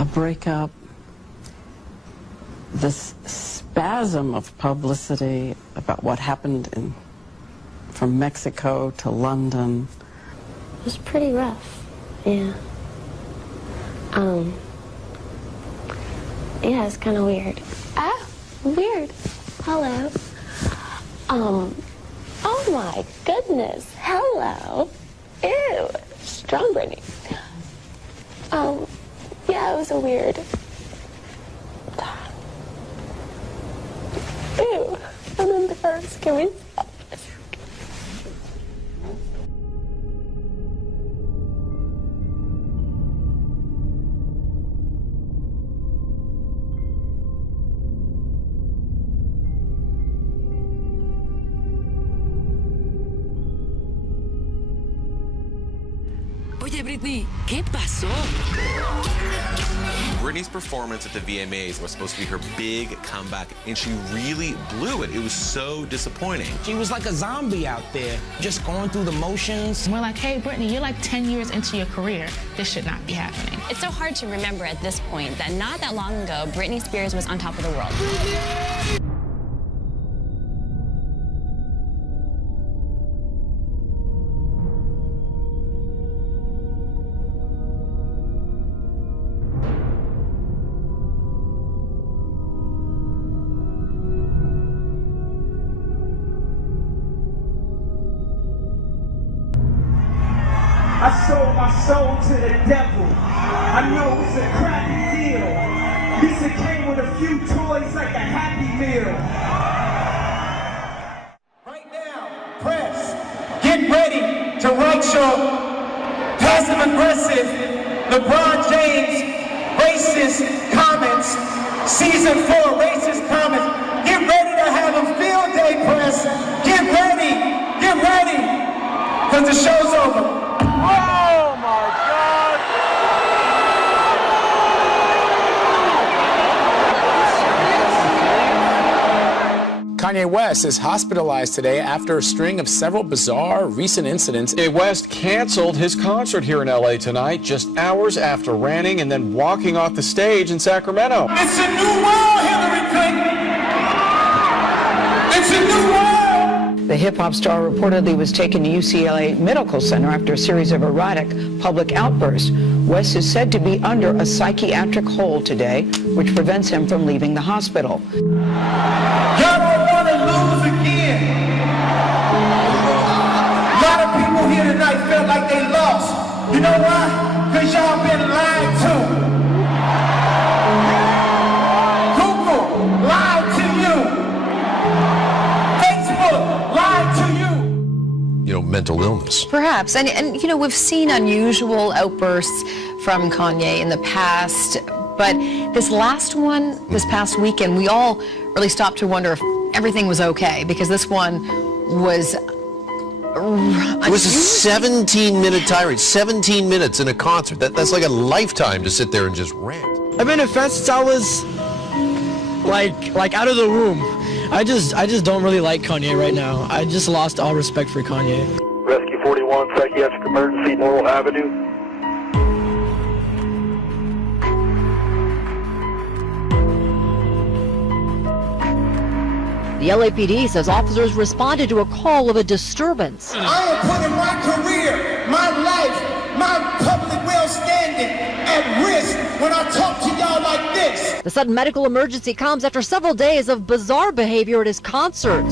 a breakup, this spasm of publicity about what happened from Mexico to London. It was pretty rough, yeah. Yeah, it's kind of weird. Ah, weird. Hello. Oh my goodness. Hello. Ew. Strong Brittany. Yeah, it was a weird. Ew. I'm embarrassed. Can we stop this? Oye, Britney, ¿qué pasó? Britney's performance at the VMAs was supposed to be her big comeback, and she really blew it. It was so disappointing. She was like a zombie out there, just going through the motions. We're like, hey, Britney, you're like 10 years into your career. This should not be happening. It's so hard to remember at this point that not that long ago, Britney Spears was on top of the world. I sold my soul to the devil. I know it's a crappy deal. At least it came with a few toys like a Happy Meal. Right now, press, get ready to write your passive-aggressive LeBron James racist comments. Season 4 racist comments. Get ready to have a field day, press. Get ready, because the show's over. Oh my God! Kanye West is hospitalized today after a string of several bizarre recent incidents. Kanye West canceled his concert here in LA tonight, just hours after ranting and then walking off the stage in Sacramento. It's a new world, Hillary Clinton! It's a new world! The hip-hop star reportedly was taken to UCLA Medical Center after a series of erratic public outbursts. West is said to be under a psychiatric hold today, which prevents him from leaving the hospital. Y'all don't want to lose again. A lot of people here tonight felt like they lost. You know why? Because y'all been lied to. Google lied to you. Facebook lied to you. You know, mental illness. Perhaps. And you know, we've seen unusual outbursts from Kanye in the past, but this last one, this past weekend, we all really stopped to wonder if everything was okay, because this one was It was a 17-minute tirade, 17 minutes in a concert. That's like a lifetime to sit there and just rant. I've been offended since I was like out of the womb. I just don't really like Kanye right now. I just lost all respect for Kanye. Rescue 41, psychiatric emergency, Laurel Avenue. The LAPD says officers responded to a call of a disturbance. I am putting my career, my life, my public well-standing at risk when I talk to y'all like this. The sudden medical emergency comes after several days of bizarre behavior at his concert.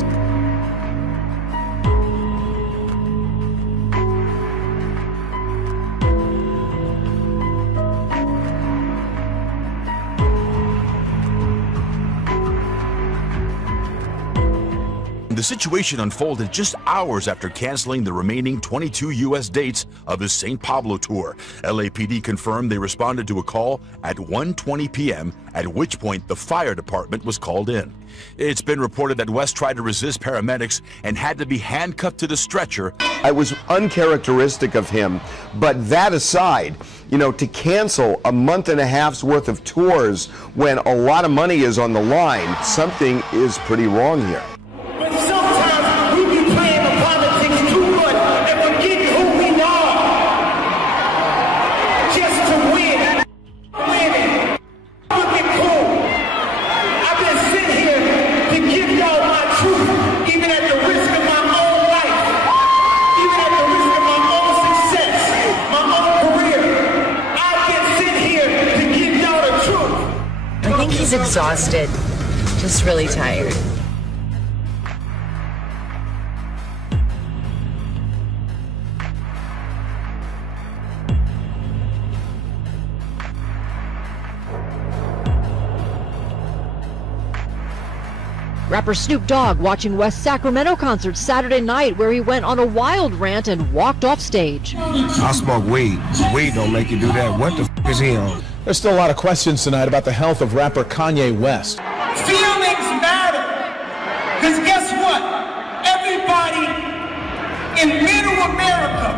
The situation unfolded just hours after canceling the remaining 22 U.S. dates of his St. Pablo tour. LAPD confirmed they responded to a call at 1:20 p.m., at which point the fire department was called in. It's been reported that West tried to resist paramedics and had to be handcuffed to the stretcher. It was uncharacteristic of him, but that aside, you know, to cancel a month and a half's worth of tours when a lot of money is on the line, something is pretty wrong here. But sometimes we be playing the politics too much and forgetting who we are. Just to win. Winning. think he's exhausted, just really tired. Rapper Snoop Dogg watching West Sacramento concert Saturday night, where he went on a wild rant and walked off stage. I smoke weed. Weed don't make you do that. What the f is he on? There's still a lot of questions tonight about the health of rapper Kanye West. Feelings matter. Because guess what? Everybody in middle America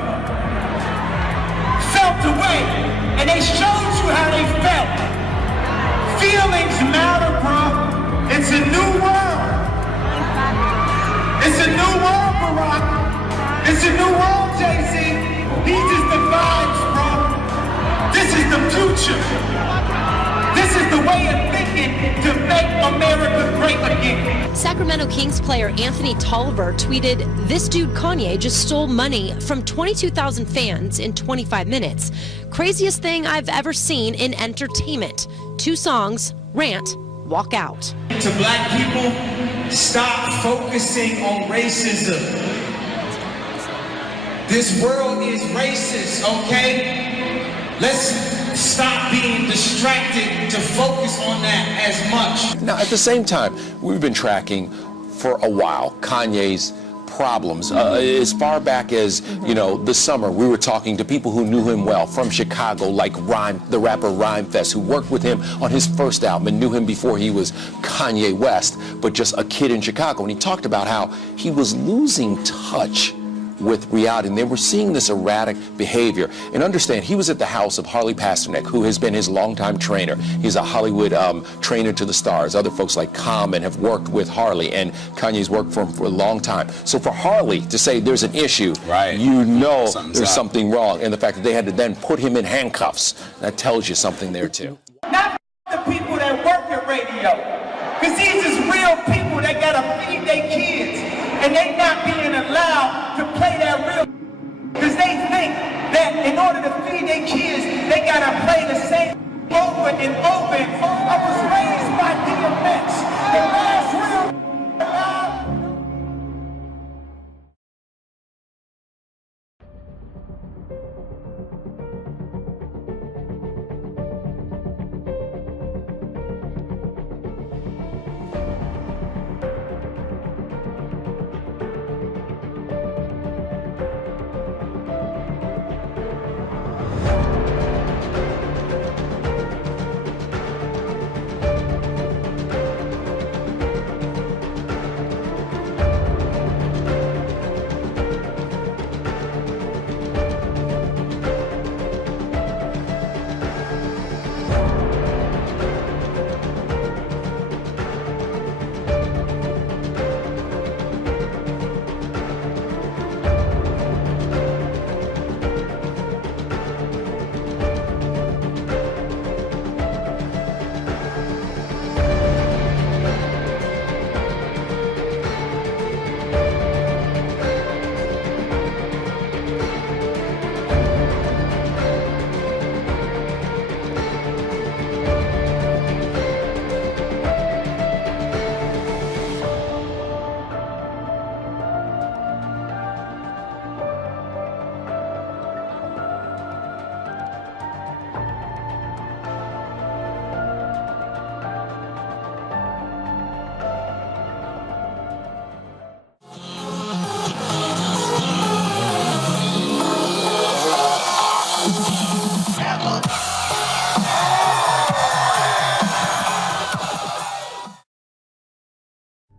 felt the way, and they showed you how they felt. Feelings matter, bro. It's a new world. It's a new world, Barack. It's a new world, Jay-Z. These is the vibes, bro. This is the future. This is the way of thinking to make America great again. Sacramento Kings player Anthony Tolliver tweeted, "This dude Kanye just stole money from 22,000 fans in 25 minutes. Craziest thing I've ever seen in entertainment. 2 songs, rant, walk out." To black people, stop focusing on racism. This world is racist, okay? Let's stop being distracted to focus on that as much. Now, at the same time, we've been tracking for a while Kanye's problems. As far back as, you know, the summer, we were talking to people who knew him well from Chicago, like the rapper Rhymefest, who worked with him on his first album and knew him before he was Kanye West, but just a kid in Chicago. And he talked about how he was losing touch with reality, and they were seeing this erratic behavior. And understand, he was at the house of Harley Pasternak, who has been his longtime trainer. He's a Hollywood trainer to the stars. Other folks like Common have worked with Harley, and Kanye's worked for him for a long time. So for Harley to say there's an issue, you know there's something wrong. And the fact that they had to then put him in handcuffs, that tells you something there too. Not the people that work at radio, because these is real people that gotta feed their kids, and they not being allowed to play that real, because they think that in order to feed their kids, they gotta play the same over and over. I was raised by DMX, the last real alive.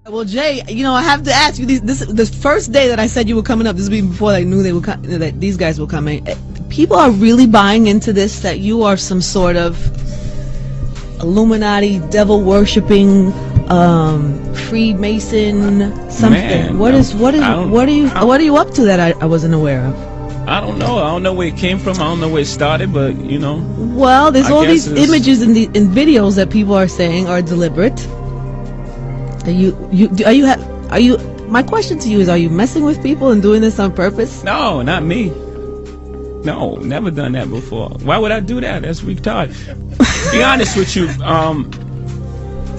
Well, Jay, you know, I have to ask you, this first day that I said you were coming up, this was before I knew they were that these guys were coming. People are really buying into this, that you are some sort of Illuminati, devil worshipping, Freemason, something. Man, what are you up to that I wasn't aware of? I don't know. I don't know where it came from. I don't know where it started, but you know. Well, there's all these images in videos that people are saying are deliberate. My question to you is, are you messing with people and doing this on purpose? No, not me. No, never done that before. Why would I do that? That's retarded. Be honest with you.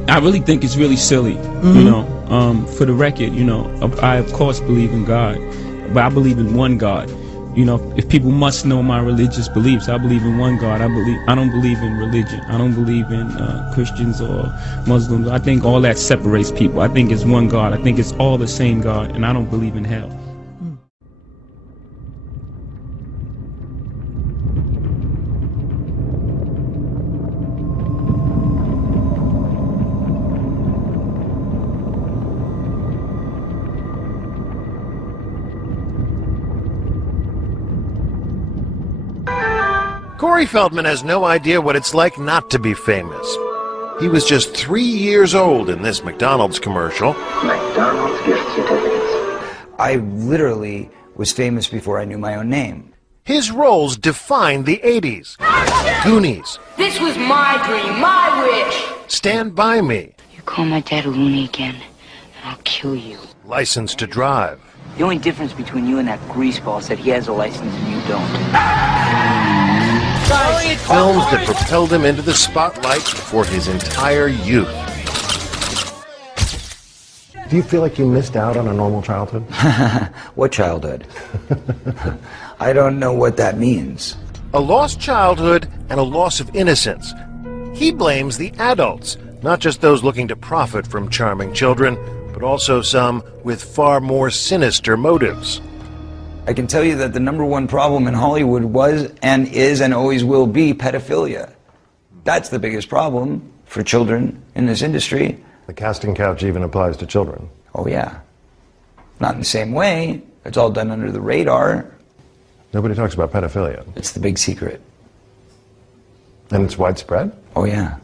I really think it's really silly, you know. For the record, you know, I of course believe in God, but I believe in one God. You know, if people must know my religious beliefs, I believe in one God. I don't believe in religion. I don't believe in Christians or Muslims. I think all that separates people. I think it's one God. I think it's all the same God, and I don't believe in hell. Corey Feldman has no idea what it's like not to be famous. He was just 3 years old in this McDonald's commercial. McDonald's gift certificates. I literally was famous before I knew my own name. His roles defined the 80s. Goonies. This was my dream, my wish. Stand By Me. You call my dad a loony again, and I'll kill you. License to Drive. The only difference between you and that greaseball is that he has a license and you don't. Films that propelled him into the spotlight for his entire youth. Do you feel like you missed out on a normal childhood? What childhood? I don't know what that means. A lost childhood and a loss of innocence. He blames the adults, not just those looking to profit from charming children, but also some with far more sinister motives. I can tell you that the #1 problem in Hollywood was and is and always will be pedophilia. That's the biggest problem for children in this industry. The casting couch even applies to children. Oh yeah. Not in the same way. It's all done under the radar. Nobody talks about pedophilia. It's the big secret. And it's widespread? Oh yeah.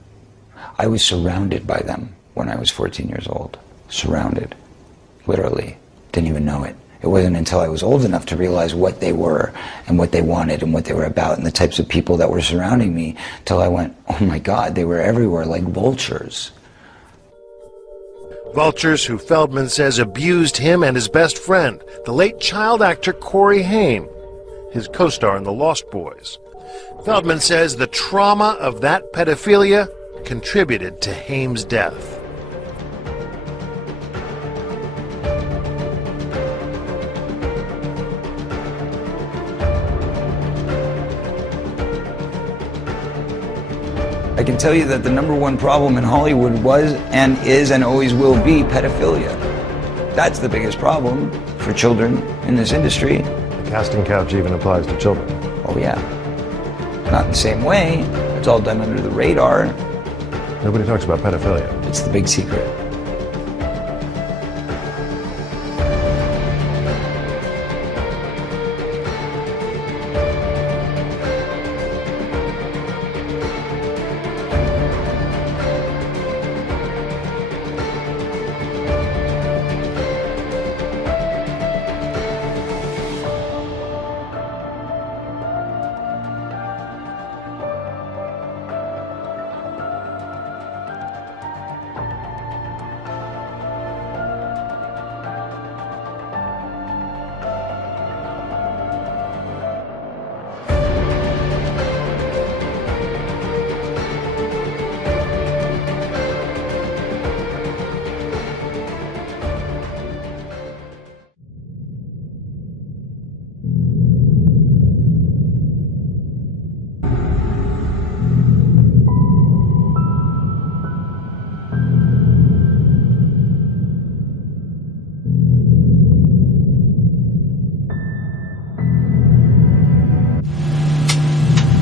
I was surrounded by them when I was 14 years old. Surrounded. Literally. Didn't even know it. It wasn't until I was old enough to realize what they were and what they wanted and what they were about and the types of people that were surrounding me till I went, oh my God, they were everywhere like vultures. Vultures who Feldman says abused him and his best friend, the late child actor Corey Haim, his co-star in The Lost Boys. Feldman says the trauma of that pedophilia contributed to Haim's death. I can tell you that the #1 problem in Hollywood was and is and always will be pedophilia. That's the biggest problem for children in this industry. The casting couch even applies to children. Oh yeah. Not in the same way. It's all done under the radar. Nobody talks about pedophilia. It's the big secret.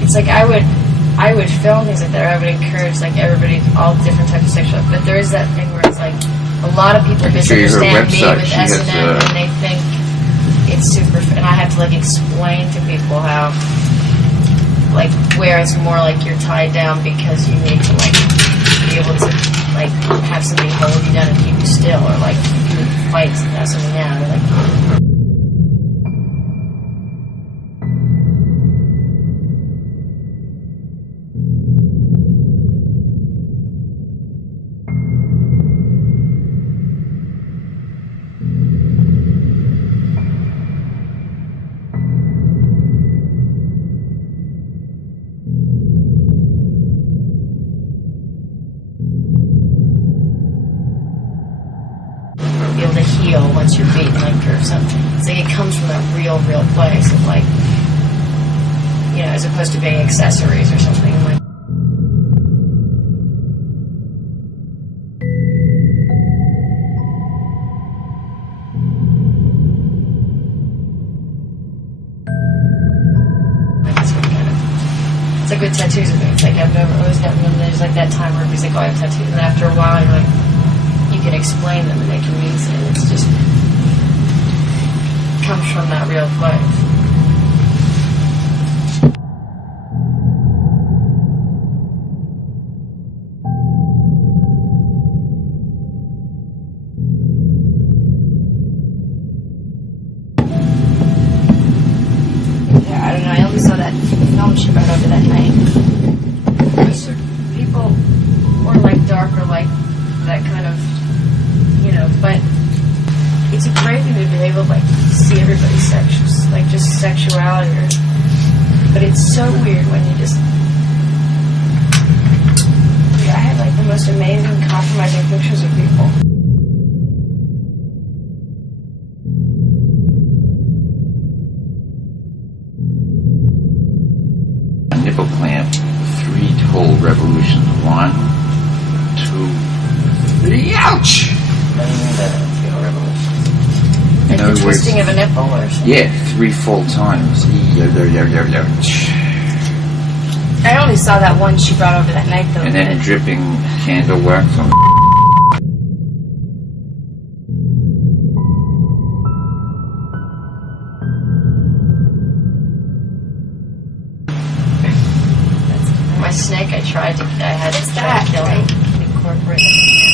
It's like I would film things like that. I would encourage like everybody, all different types of sexual. But there is that thing where it's like a lot of people misunderstand me with S&M and they think it's super. And I have to like explain to people how, like, where it's more like you're tied down because you need to like be able to like have somebody hold you down and keep you still, or like you fight and have something down, or like. heal once you're beaten, like, or something. It's like it comes from that real place of, like, you know, as opposed to being accessories or something. Like, it's like with tattoos with me. It's like I've always gotten them. There's like that time where everybody's like, oh, I have tattoos. And after a while, you're like, you can explain them and they can mean something. It's just, it comes from that real place. Yeah, I don't know. I only saw that film she brought over that night. People were like darker, like that kind of, you know, but it's a great thing to be able to like see everybody's sex, like just sexuality, but it's so weird when you just, yeah, I had like the most amazing compromising pictures of people. Nipple clamp, 3 total revolutions. 1, 2, 3, ouch! Like the twisting of a nipple or something? Yeah, 3 full times. I only saw that one she brought over that night though. And then dripping candle wax on. My snake, I had to kill, incorporate it.